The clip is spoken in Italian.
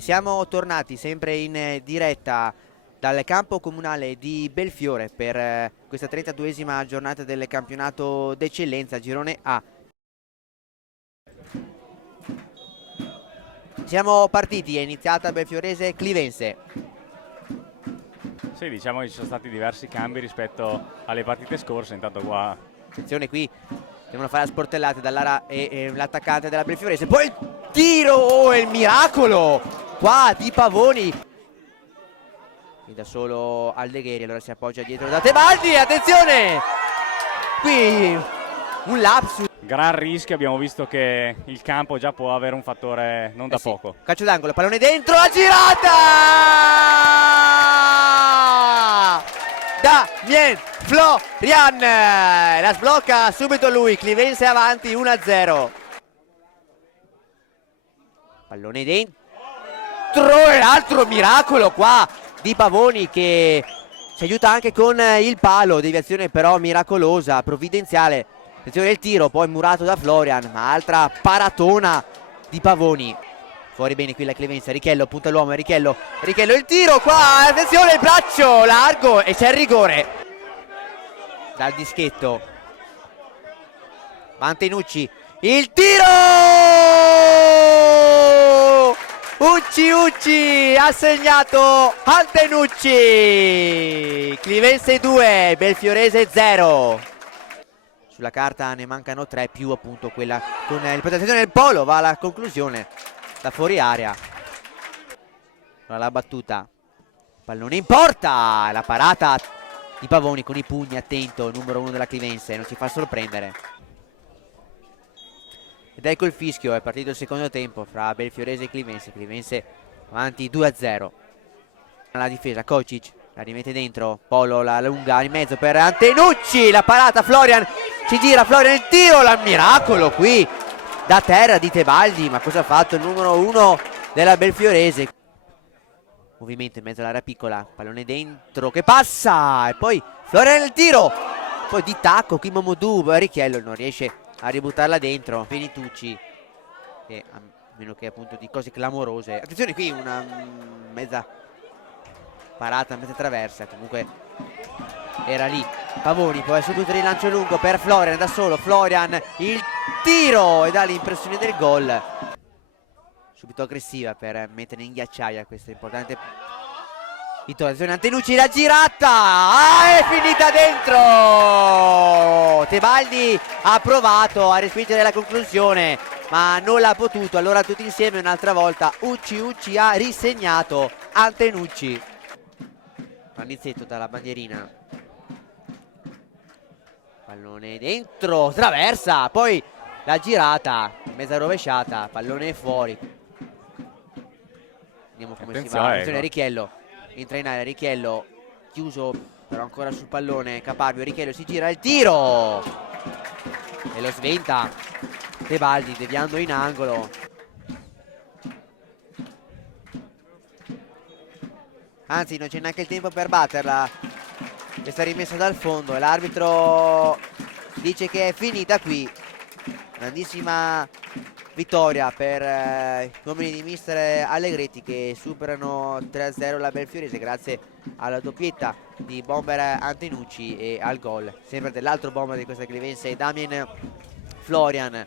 Siamo tornati sempre in diretta dal campo comunale di Belfiore per questa 32esima giornata del campionato d'eccellenza Girone A. Siamo partiti, è iniziata Belfiorese Clivense. Sì, diciamo che ci sono stati diversi cambi rispetto alle partite scorse, intanto qua... Attenzione qui, devono fare la sportellata dall'Ara e l'attaccante della Belfiorese. Poi il tiro, oh, il miracolo qua di Pavoni. E da solo Aldegheri, allora si appoggia dietro da Tebaldi, attenzione! Qui un lapsus. Gran rischio, abbiamo visto che il campo già può avere un fattore non da Sì. poco. Calcio d'angolo, pallone dentro, la girata! Damien Florian! La sblocca subito lui, Clivense avanti 1-0. Pallone dentro e l'altro miracolo qua di Pavoni che ci aiuta anche con il palo, deviazione però miracolosa, provvidenziale. Attenzione il tiro, poi murato da Florian, ma altra paratona di Pavoni. Fuori bene qui la Clivense, Richello punta l'uomo, Richello il tiro qua, attenzione il braccio largo e c'è il rigore. Dal dischetto. Mantenucci, il tiro! Ucci ha segnato Antenucci. Clivense 2, Belfiorese 0. Sulla carta ne mancano 3 più appunto quella con il protezione del polo, va alla conclusione da fuori area. La battuta, pallone in porta, la parata di Pavoni con i pugni, attento, numero 1 della Clivense, non si fa sorprendere. Ed ecco il fischio, è partito il secondo tempo fra Belfiorese e Clivense. Clivense avanti 2-0. La difesa, Kocic la rimette dentro, Polo la lunga in mezzo per Antenucci, la parata, Florian si gira, Florian il tiro, il miracolo qui da terra di Tebaldi, ma cosa ha fatto il numero 1 della Belfiorese? Movimento in mezzo all'area piccola, pallone dentro che passa e poi Florian il tiro, poi di tacco qui Momodou, Richello non riesce a ributtarla dentro, Penitucci, e a meno che appunto di cose clamorose. Attenzione qui una mezza parata, mezza traversa, comunque era lì Pavoni, poi subito rilancio lungo per Florian da solo, Florian il tiro e dà l'impressione del gol. Subito aggressiva per mettere in ghiacciaia questa importante situazione. Antenucci la girata, è finita dentro. Tebaldi ha provato a respingere la conclusione ma non l'ha potuto, allora tutti insieme un'altra volta Ucci ha risegnato Antenucci. Panizzetto dalla bandierina, pallone dentro, traversa, poi la girata, mezza rovesciata, pallone fuori. Vediamo come si va, attenzione Richello, entra in area, Richello chiuso però ancora sul pallone, Caparbio, Richello si gira, il tiro e lo sventa Tebaldi deviando in angolo. Anzi non c'è neanche il tempo per batterla questa rimessa dal fondo e l'arbitro dice che è finita qui. Grandissima vittoria per gli uomini di mister Allegretti che superano 3-0 la Belfiorese grazie alla doppietta di bomber Antenucci e al gol sempre dell'altro bomber di questa Clivense, Damien Florian.